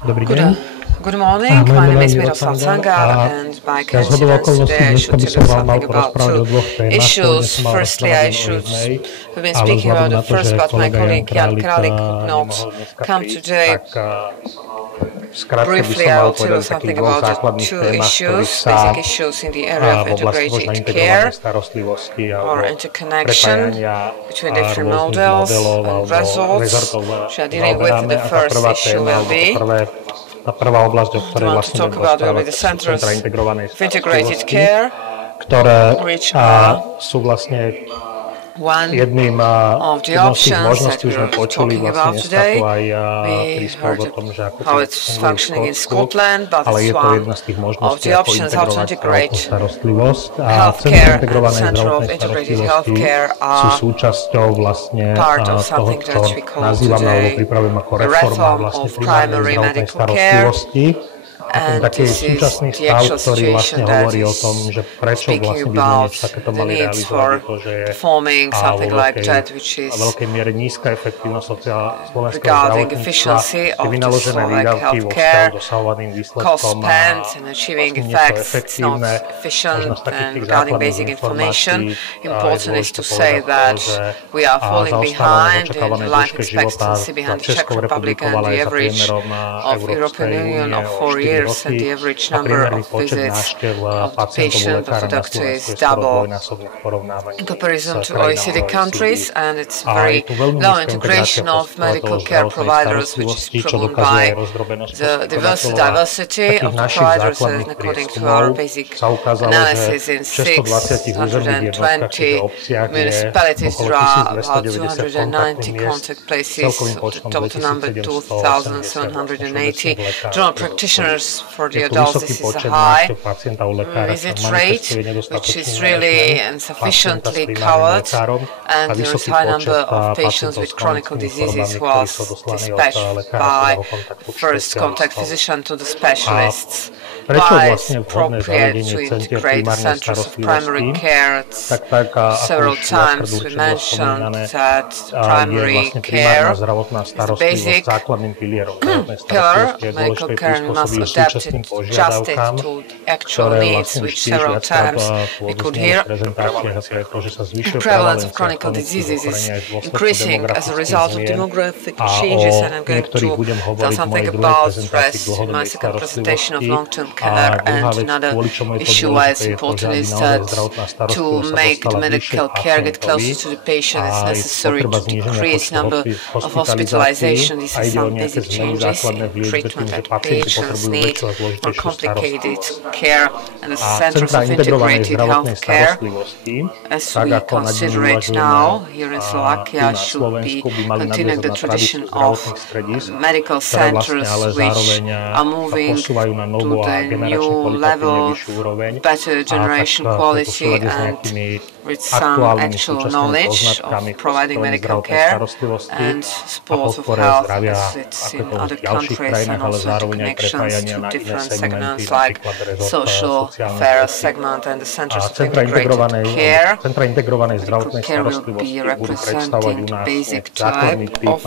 Dobrý deň. Good morning, my name is Miroslav Cangar, and by coincidence today I should tell you something about two issues. Firstly, we've been speaking about the first, but my colleague Jan Kralik could not come today. Briefly, I will tell you something about the two issues, basic issues in the area of integrated care or interconnection between different models and results. Which are dealing with the first issue will be tá prvá oblasť, o ktorej vlastne budeme rozprávať, centra integrated care, ktoré sú vlastne jedným z tých možností, už sme počuli vlastne dneska aj príspevok o tom, že ako to funguje v Škótsku, ale je to jedna z tých možností, ako integrovať zdravotnú starostlivosť. A centra integrovanej zdravotnej starostlivosti sú súčasťou vlastne toho, čo nazývame alebo pripravujeme ako reforma vlastne primárnej zdravotnej starostlivosti. A ten taký súčasný stav, ktorý vlastne hovorí o tom, že prečo vlastne by sme takéto mali realizovať, to, že je vo veľkej miere nízka efektívnosť slovenského zdravotníctva, je vynaložené výdavky vo vzťahu dosahovaným výsledkom a nie to efektívne. Možno z takých tých základných informácií je dôležité povedať to, že zaostávame v očakávanej dĺžke života za Českou republikou, ale aj za priemerom Európskej únie o 4 roky a priemerný počet návštev pacientov u lekára na Slovensku je skoro dvojnásobne v porovnávaní s krajinami OECD. A je tu veľmi nízka integrácia poskytovateľov zdravotnej starostlivosti, čo dokazuje aj rozdrobenosť poskytovateľov. Z takých našich základných prieskumov sa ukázalo, že v 620 územných jednotkách, čiže obciach, je okolo 1290 kontaktných miest s celkovým počtom 2780 praktických for the adults, this is a high visit rate, which is really insufficiently covered, and there is a high number of patients with chronic diseases who are dispatched by first contact physician to the specialists. Why it's appropriate to integrate the centers of primary care. Several times we mentioned that primary care is a basic pillar. Medical care must adapt it just to actual needs, which several times we could hear. The prevalence of chronic diseases is increasing as a result of demographic changes, and I'm going to tell something about stress in my second presentation of long-term care. And another issue why it's important is that to make the medical care get closer to the patient, it's necessary to decrease number of hospitalization. These are some basic changes in treatment that patients need. More complicated care and the centers of integrated health care, as we consider it now here in Slovakia, should be continuing the tradition of medical centers which are moving to the new level, better generation quality, and with some actual knowledge of providing medical care and support of health as it's in other countries, and also interconnections to different segments like social affairs segment and the centers of integrated care. Medical care will be representing the basic type of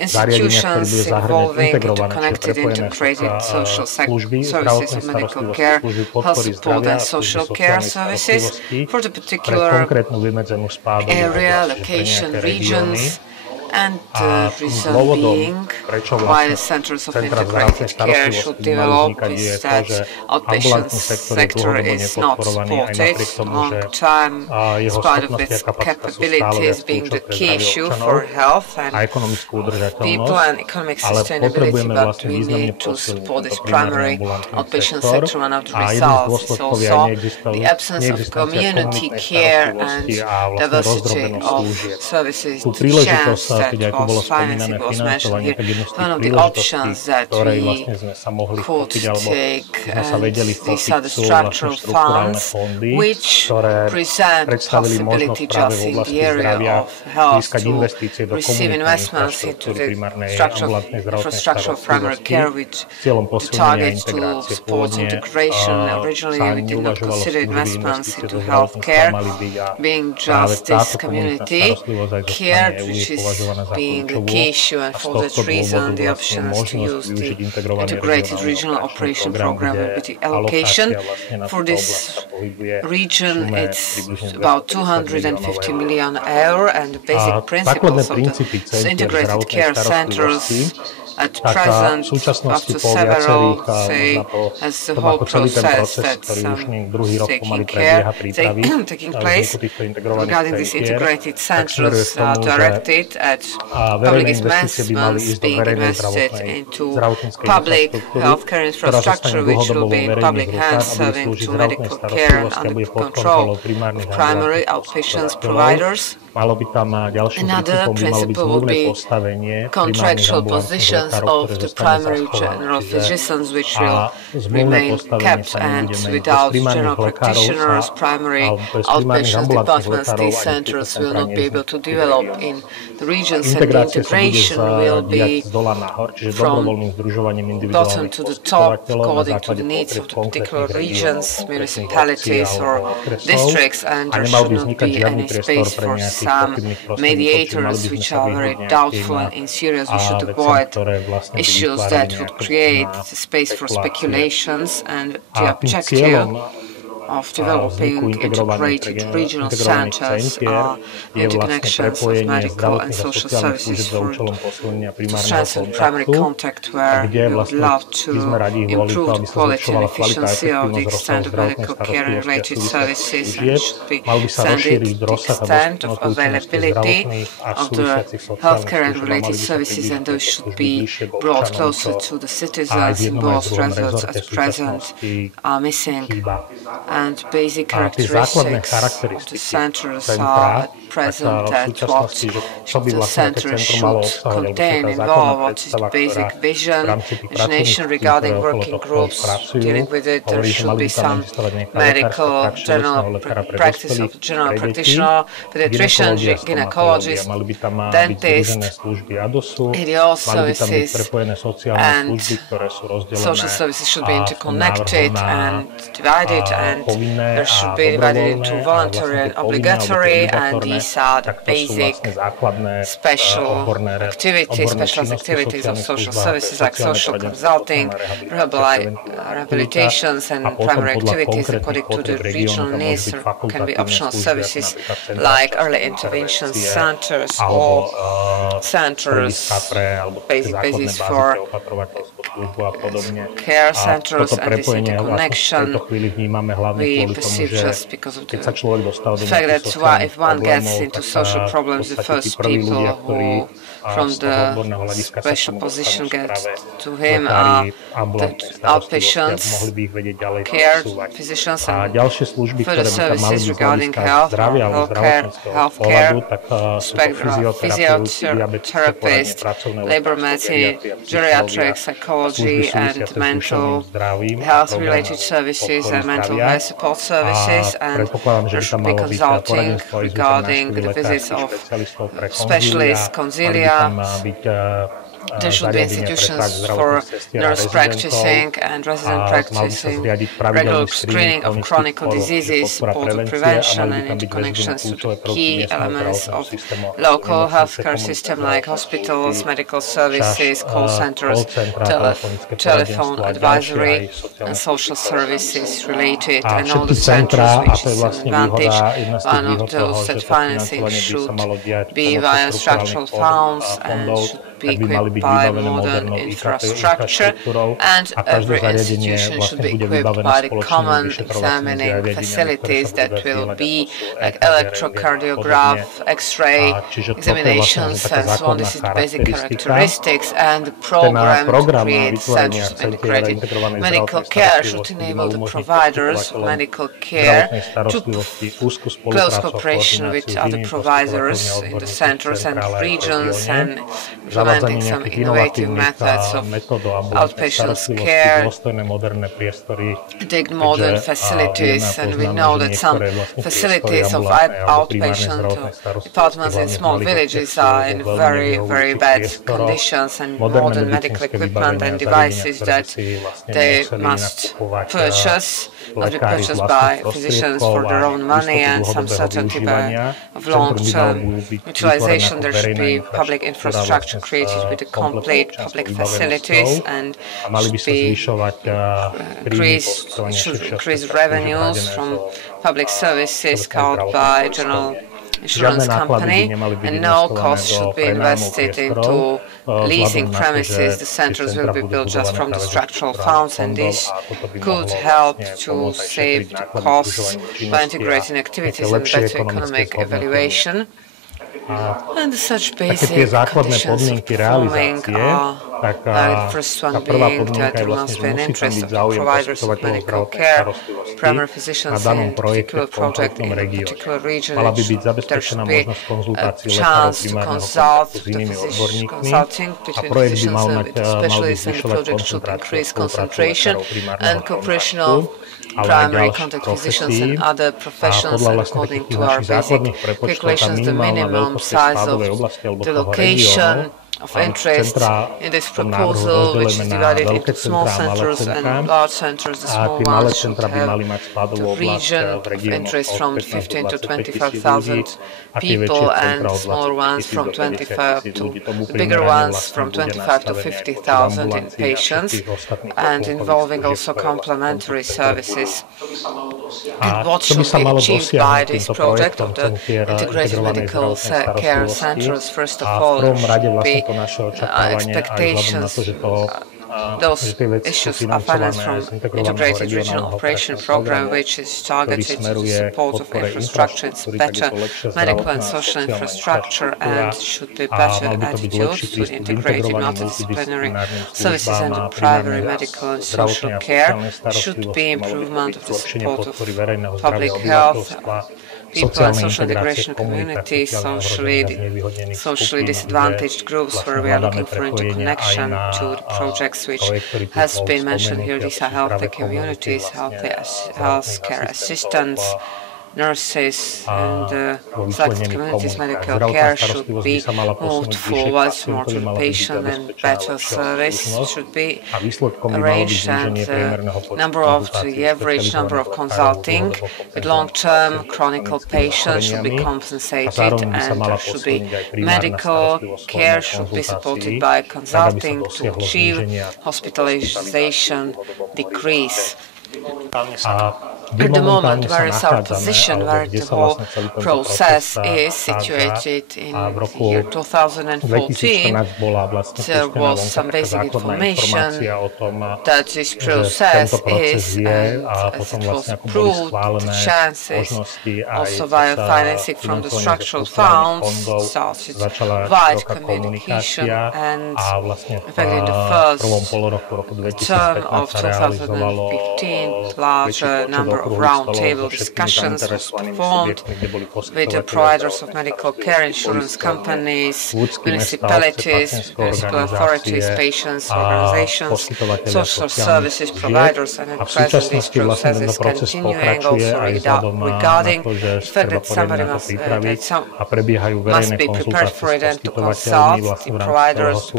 institutions involving interconnected, integrated social services of medical care, health support and social care services for the particular area, location, regions. And the reason being why the centers of integrated care should develop is that outpatient sector is not supported long time, in spite of its capabilities being the key issue for health and people and economic sustainability, but we need to support this primary outpatient sector. One of the results is also the absence of community care and diversity of services. The chance that was financed, it was mentioned here, one of the options that we could take, and these are the structural funds which present possibility just in the area of health to receive investments into the infrastructure of primary care, which the target to support integration. Originally we did not consider investments into health care being just this community care, which is being a key issue, and for that reason the options to use the integrated regional operation program will be the allocation. For this region, it's about 250 million euro, and the basic principles of the integrated care centers at present, after several, say, as the whole process that's taking place regarding these integrated centers directed at public investments being invested into public healthcare infrastructure, which will be in public hands, serving to medical care and under control of primary outpatients providers. Another principle would be contractual positions of the primary general physicians, which will remain kept, and without general practitioners, primary outpatient departments, these centers will not be able to develop in the regions, and the integration will be from bottom to the top according to the needs of the particular regions, municipalities or districts, and there should not be any space for some mediators which are very doubtful and inserious. We should avoid issues that would create space for speculations, and the objective of developing integrated regional centers are the interconnections of medical and social services to strengthen primary contact, where we would love to improve the quality and efficiency of the extent of medical care and related services, and should be extended the extent of availability of the healthcare and related services, and those should be brought closer to the citizens. In both results at present are missing, and basic characteristics of the centers are at present at what the center should contain, involve, what is the basic vision, imagination regarding working groups dealing with it. There should be some medical general practice of general practitioner, pediatrician, gynecologist, dentist, idiol services, and social services should be interconnected and divided, and there should be divided into voluntary and obligatory, and these are the basic specialized activities of social services, like social consulting, rehabilitations, and primary activities according to the regional needs. There can be optional services like early intervention centers or centers, basic basis for care centers, and this interconnection we perceive just because of the fact that if one gets into social problems, the first people who from the special position get to him are the outpatients, care physicians, and further services regarding healthcare, physiotherapist, labor medicine, geriatric psychology, and mental health-related services and mental health support services, and there should be consulting regarding the visits of specialists, consilia. There should be institutions for nurse practicing and resident practicing, regular screening of chronic diseases, support of prevention, and interconnections to the key elements of local healthcare system like hospitals, medical services, call centers, telephone advisory, and social services related, and all the centers which is an advantage. One of those that financing should be via structural funds and should be equipped by modern infrastructure, and every institution should be equipped by the common examining facilities that will be like electrocardiograph, X-ray examinations, and so on. This is the basic characteristics, and the program to create centers of integrated medical care should enable the providers of medical care to close cooperation with other providers in the centers and regions, and implementing some innovative methods of outpatient care, take modern facilities, and we know that some facilities of outpatient departments in small villages are in very, very bad conditions, and modern medical equipment and devices that they must purchase not be purchased by physicians for their own money, and some certainty of long-term utilization. There should be public infrastructure created with the complete public facilities, and should increase revenues from public services covered by general insurance company, and no cost should be invested into leasing premises. The centers will be built just from the structural funds, and this could help to save the costs by integrating activities and better economic evaluation. And such basic conditions of performing the first one being that there must be an interest of the providers of medical care, primary physicians in particular project in a particular region. There should be a chance to consult consulting between physicians and specialists, and the project should increase concentration and cooperation of primary contact physicians and other professions, and according to our basic calculations, the minimum size of the location of interest in this proposal, which is divided into small centers and large centers. The small ones should have the region of interest from 15 to 25,000 people, and smaller ones from 25 to the bigger ones from 25 to 50,000 in patients, and involving also complementary services. And what should be achieved by this project of the integrated medical care centers? First of all, there should be expectations. Those issues are financed from Integrated Regional Operation Program, which is targeted to the support of infrastructure. It's better medical and social infrastructure, and should be better attitudes to integrated multidisciplinary services and the primary medical and social care. Should be improvement of the support of public health, people and social integration communities, socially disadvantaged groups, where we are looking for interconnection to the projects which has been mentioned here. These are healthy communities, healthcare assistants, nurses, and selected communities. Medical care should be moved forwards more to the patient, and better service should be arranged, and the average number of consulting with long-term chronic patients should be compensated, and there should be medical care should be supported by consulting to achieve hospitalization decrease. At the moment, where is our position, where the whole process is situated in the year 2014, there was some basic information that this process is, and as it was approved, the chances also via financing from the structural funds started wide communication, and in fact in the first term of 2015, larger number of roundtable discussions was performed with the providers of medical care, insurance companies, municipalities, municipal authorities, patients, organizations, social services providers, and at present this process is continuing also regarding the fact that somebody must be prepared for it and to consult the providers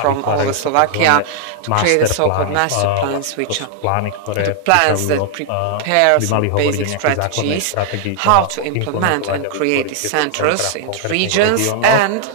from all over Slovakia to create the so-called master plans, which are the plans that prepare some basic strategies how to implement and create these centers in the regions. And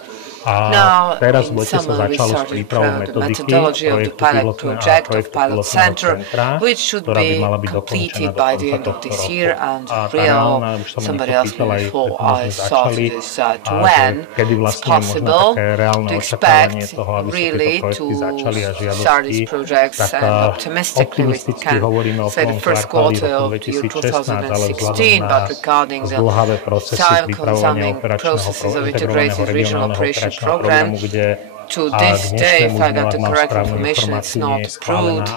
now, in summer, we started the methodology of the pilot project of pilot center, which should be completed by the end of this year. And real, somebody asked me before I started this, when it's possible to expect really to start these projects, and optimistically we can say the first quarter of the year 2016, but regarding the time-consuming processes of integrated regional operation program, to this day, if I got the correct information, it's not approved.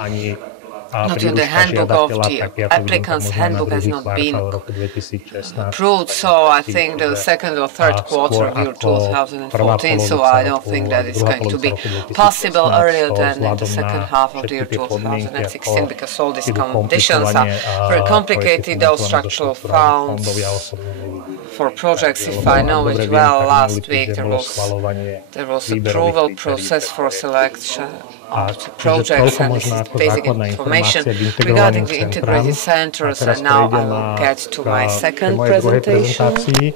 Not in the handbook of the applicant's handbook has not been approved, so I think the second or third quarter of year 2014, so I don't think that it's going to be possible earlier than in the second half of the year 2016, because all these conditions are very complicated. Those structural funds for projects, if I know it well, last week there was approval process for selection of the projects, and this is basic information regarding the integrated centers. And now I will get to my second presentation.